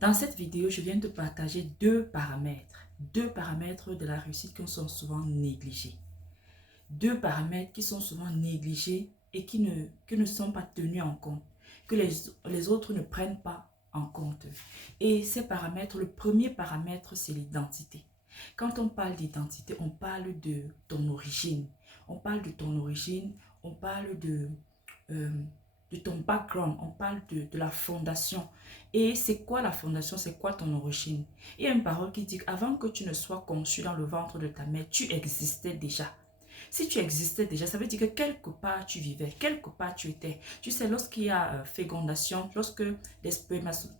Dans cette vidéo, je viens de partager deux paramètres de la réussite qui sont souvent négligés. Deux paramètres qui sont souvent négligés et qui ne sont pas tenus en compte, que les autres ne prennent pas en compte. Et ces paramètres, le premier paramètre, c'est l'identité. Quand on parle d'identité, on parle de ton origine. On parle de ton origine, on parle euh, de ton background, on parle de la fondation. Et c'est quoi la fondation? C'est quoi ton origine? Il y a une parole qui dit qu'avant que tu ne sois conçu dans le ventre de ta mère, tu existais déjà. Si tu existais déjà, ça veut dire que quelque part tu vivais, quelque part tu étais. Tu sais, lorsqu'il y a fécondation, lorsque les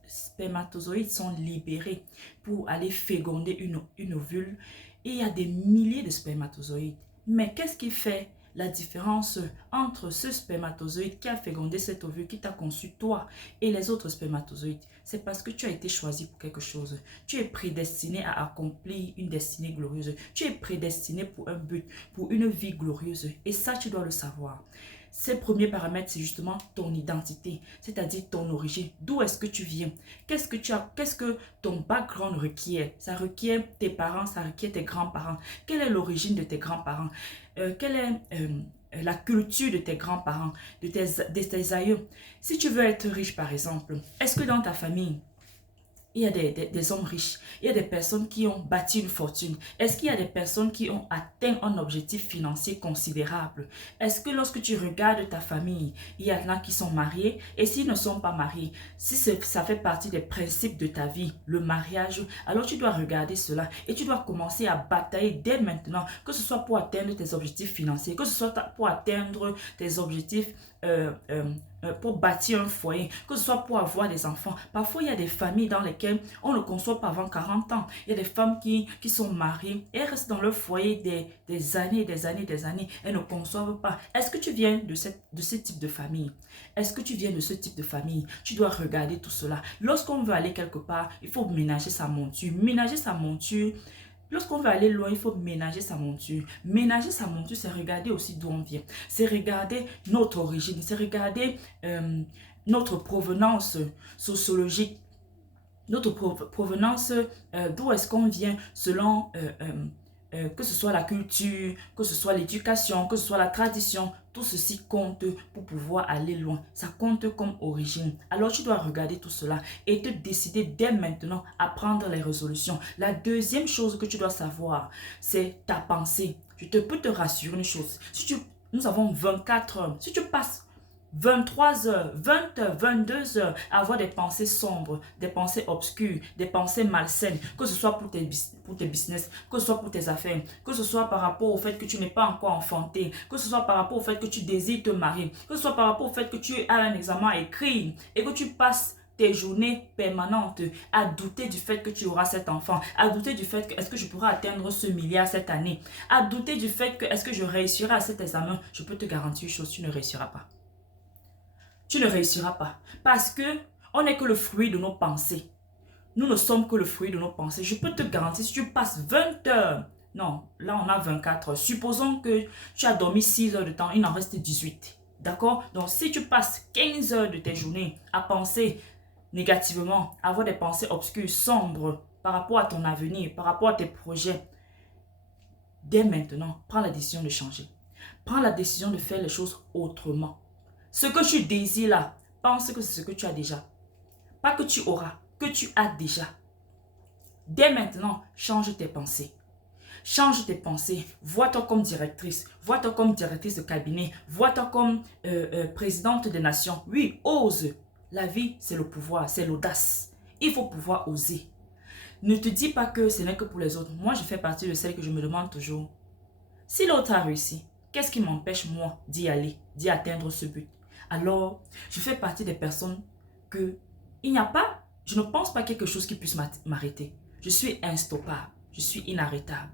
spermatozoïdes sont libérés pour aller féconder une ovule, il y a des milliers de spermatozoïdes. Mais qu'est-ce qui fait la différence entre ce spermatozoïde qui a fécondé cet ovule, qui t'a conçu toi, et les autres spermatozoïdes? C'est parce que tu as été choisi pour quelque chose. Tu es prédestiné à accomplir une destinée glorieuse. Tu es prédestiné pour un but, pour une vie glorieuse. Et ça, tu dois le savoir. Ces premiers paramètres, c'est justement ton identité, c'est-à-dire ton origine. D'où est-ce que tu viens? Qu'est-ce que ton background requiert? Ça requiert tes parents, ça requiert tes grands-parents. Quelle est l'origine de tes grands-parents? Quelle est la culture de tes grands-parents, de tes aïeux? Si tu veux être riche, par exemple, est-ce que dans ta famille, il y a des hommes riches, il y a des personnes qui ont bâti une fortune? Est-ce qu'il y a des personnes qui ont atteint un objectif financier considérable? Est-ce que lorsque tu regardes ta famille, il y en a qui sont mariés? Et s'ils ne sont pas mariés, si ça fait partie des principes de ta vie, le mariage, alors tu dois regarder cela et tu dois commencer à batailler dès maintenant, que ce soit pour atteindre tes objectifs financiers, que ce soit pour atteindre tes objectifs pour bâtir un foyer, que ce soit pour avoir des enfants. Parfois, il y a des familles dans lesquelles on ne conçoit pas avant 40 ans. Il y a des femmes qui sont mariées et restent dans leur foyer des années, des années, des années. Elles ne conçoivent pas. Est-ce que tu viens de ce type de famille? Est-ce que tu viens de ce type de famille? Tu dois regarder tout cela. Lorsqu'on veut aller quelque part, il faut ménager sa monture. Ménager sa monture. Lorsqu'on veut aller loin, il faut ménager sa monture. Ménager sa monture, c'est regarder aussi d'où on vient. C'est regarder notre origine. C'est regarder notre provenance sociologique. Notre provenance, d'où est-ce qu'on vient selon que ce soit la culture, que ce soit l'éducation, que ce soit la tradition. Tout ceci compte pour pouvoir aller loin. Ça compte comme origine. Alors tu dois regarder tout cela et te décider dès maintenant à prendre les résolutions. La deuxième chose que tu dois savoir, c'est ta pensée. Je peux te rassurer une chose. Nous avons 24 heures. Si tu passes 23 heures, 20 heures, 22 heures, avoir des pensées sombres, des pensées obscures, des pensées malsaines, que ce soit pour tes business, que ce soit pour tes affaires, que ce soit par rapport au fait que tu n'es pas encore enfanté, que ce soit par rapport au fait que tu désires te marier, que ce soit par rapport au fait que tu as un examen à écrire et que tu passes tes journées permanentes à douter du fait que tu auras cet enfant, à douter du fait que est-ce que je pourrai atteindre ce milliard cette année, à douter du fait que est-ce que je réussirai à cet examen, je peux te garantir une chose, tu ne réussiras pas. Tu ne réussiras pas. Parce que on n'est que le fruit de nos pensées. Nous ne sommes que le fruit de nos pensées. Je peux te garantir, si tu passes 20 heures, non, là on a 24 heures. Supposons que tu as dormi 6 heures de temps, il en reste 18. D'accord? Donc si tu passes 15 heures de tes journées à penser négativement, à avoir des pensées obscures, sombres, par rapport à ton avenir, par rapport à tes projets, dès maintenant, prends la décision de changer. Prends la décision de faire les choses autrement. Ce que tu désires là, pense que c'est ce que tu as déjà. Pas que tu auras, que tu as déjà. Dès maintenant, change tes pensées. Change tes pensées. Vois-toi comme directrice. Vois-toi comme directrice de cabinet. Vois-toi comme présidente des nations. Oui, ose. La vie, c'est le pouvoir, c'est l'audace. Il faut pouvoir oser. Ne te dis pas que ce n'est que pour les autres. Moi, je fais partie de celles que je me demande toujours. Si l'autre a réussi, qu'est-ce qui m'empêche, moi, d'y aller, d'y atteindre ce but? Alors, je fais partie des personnes que il n'y a pas, je ne pense pas quelque chose qui puisse m'arrêter. Je suis instoppable, je suis inarrêtable.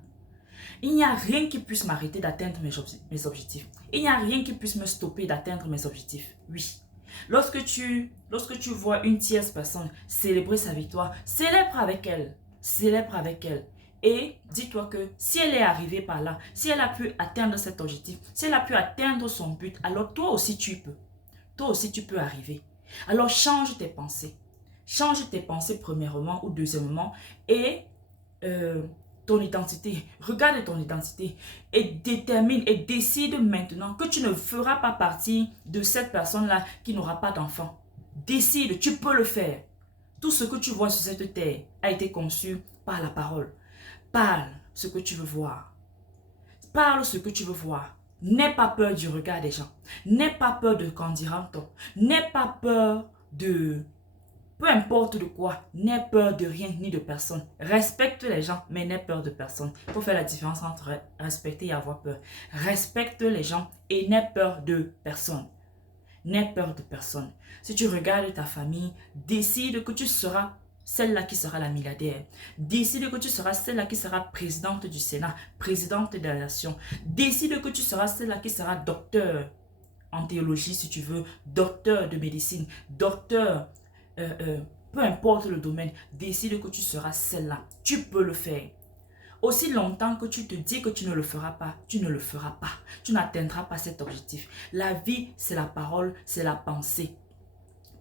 Il n'y a rien qui puisse m'arrêter d'atteindre mes objectifs. Il n'y a rien qui puisse me stopper d'atteindre mes objectifs. Oui. Lorsque tu vois une tierce personne célébrer sa victoire, célèbre avec elle. Célèbre avec elle. Et dis-toi que si elle est arrivée par là, si elle a pu atteindre cet objectif, si elle a pu atteindre son but, alors toi aussi tu peux. Toi aussi tu peux arriver. Alors change tes pensées. Change tes pensées premièrement ou deuxièmement et ton identité. Regarde ton identité et détermine et décide maintenant que tu ne feras pas partie de cette personne-là qui n'aura pas d'enfant. Décide, tu peux le faire. Tout ce que tu vois sur cette terre a été conçu par la parole. Parle ce que tu veux voir. Parle ce que tu veux voir. N'aie pas peur du regard des gens. N'aie pas peur de qu'en dira-t-on. N'aie pas peur de... Peu importe de quoi, n'aie peur de rien ni de personne. Respecte les gens, mais n'aie peur de personne. Il faut faire la différence entre respecter et avoir peur. Respecte les gens et n'aie peur de personne. N'aie peur de personne. Si tu regardes ta famille, décide que tu seras celle-là qui sera la milliardaire. Décide que tu seras celle-là qui sera présidente du Sénat, présidente de la nation. Décide que tu seras celle-là qui sera docteur en théologie si tu veux, docteur de médecine, docteur... peu importe le domaine, décide que tu seras celle-là. Tu peux le faire. Aussi longtemps que tu te dis que tu ne le feras pas, tu ne le feras pas. Tu n'atteindras pas cet objectif. La vie, c'est la parole, c'est la pensée.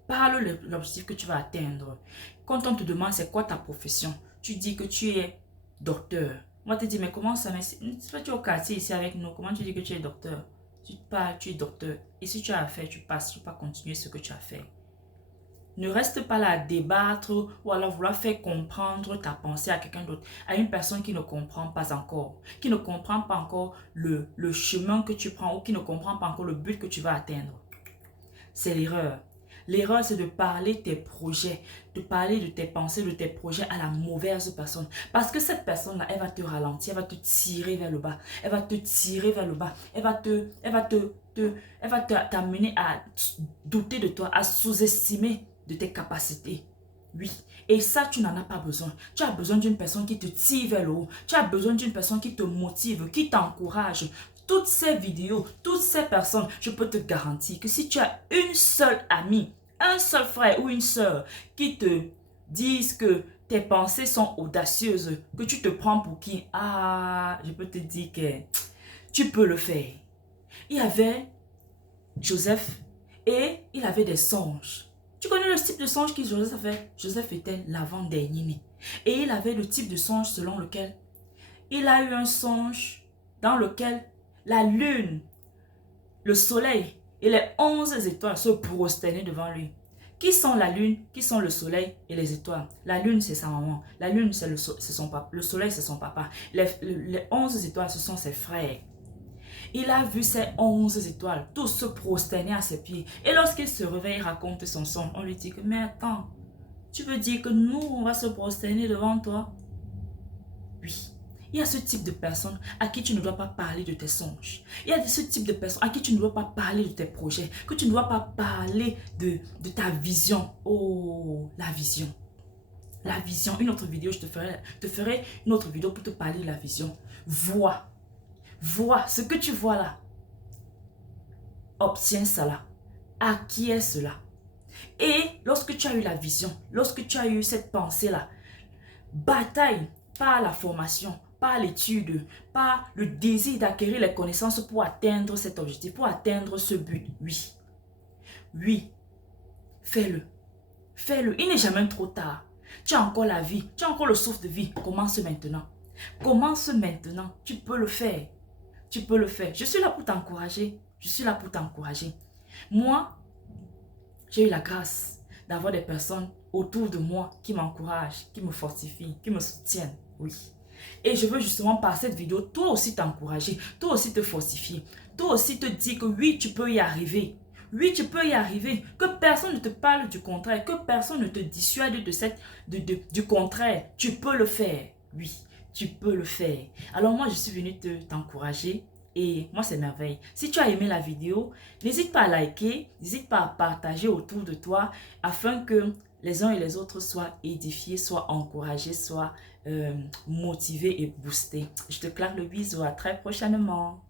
Parle de l'objectif que tu vas atteindre. Quand on te demande c'est quoi ta profession, tu dis que tu es docteur. Moi, te dis, mais comment ça? Tu es au quartier ici avec nous. Comment tu dis que tu es docteur? Tu parles, tu es docteur. Et si tu as à faire, tu passes. Tu ne peux pas continuer ce que tu as fait. Ne reste pas là à débattre ou alors vouloir faire comprendre ta pensée à quelqu'un d'autre, à une personne qui ne comprend pas encore, qui ne comprend pas encore le chemin que tu prends ou qui ne comprend pas encore le but que tu vas atteindre. C'est l'erreur. L'erreur, c'est de parler tes projets, de parler de tes pensées, de tes projets à la mauvaise personne. Parce que cette personne-là, elle va te ralentir, elle va te tirer vers le bas. Elle va te tirer vers le bas. Elle va t'amener à douter de toi, à sous-estimer de tes capacités. Oui. Et ça, tu n'en as pas besoin. Tu as besoin d'une personne qui te tire vers le haut. Tu as besoin d'une personne qui te motive, qui t'encourage. Toutes ces vidéos, toutes ces personnes, je peux te garantir que si tu as une seule amie, un seul frère ou une soeur qui te disent que tes pensées sont audacieuses, que tu te prends pour qui, je peux te dire que tu peux le faire. Il y avait Joseph et il avait des songes. Tu connais le type de songe que Joseph avait? Joseph était l'avant-dernier né. Et il avait le type de songe selon lequel il a eu un songe dans lequel la lune, le soleil et les 11 étoiles se prosternaient devant lui. Qui sont la lune, qui sont le soleil et les étoiles? La lune, c'est sa maman. La lune, c'est son papa. Le soleil, c'est son papa. Les 11 étoiles, ce sont ses frères. Il a vu ces 11 étoiles, tous se prosterner à ses pieds. Et lorsqu'il se réveille, il raconte son songe. On lui dit que, mais attends, tu veux dire que nous, on va se prosterner devant toi? Oui. Il y a ce type de personnes à qui tu ne dois pas parler de tes songes. Il y a ce type de personnes à qui tu ne dois pas parler de tes projets, que tu ne dois pas parler de ta vision. Oh, la vision. La vision. Une autre vidéo, je te ferai une autre vidéo pour te parler de la vision. Vois. Vois ce que tu vois là. Obtiens cela. Acquiers cela. Et lorsque tu as eu la vision, lorsque tu as eu cette pensée-là, bataille par la formation, par l'étude, par le désir d'acquérir les connaissances pour atteindre cet objectif, pour atteindre ce but. Oui. Oui. Fais-le. Fais-le. Il n'est jamais trop tard. Tu as encore la vie. Tu as encore le souffle de vie. Commence maintenant. Commence maintenant. Tu peux le faire. Tu peux le faire. Je suis là pour t'encourager. Je suis là pour t'encourager. Moi, j'ai eu la grâce d'avoir des personnes autour de moi qui m'encouragent, qui me fortifient, qui me soutiennent. Oui. Et je veux justement par cette vidéo, toi aussi t'encourager, toi aussi te fortifier, toi aussi te dire que oui, tu peux y arriver. Oui, tu peux y arriver. Que personne ne te parle du contraire, que personne ne te dissuade du contraire. Tu peux le faire. Oui. Tu peux le faire. Alors moi, je suis venue t'encourager et moi, c'est merveille. Si tu as aimé la vidéo, n'hésite pas à liker, n'hésite pas à partager autour de toi afin que les uns et les autres soient édifiés, soient encouragés, soient motivés et boostés. Je te claque le bisou, à très prochainement.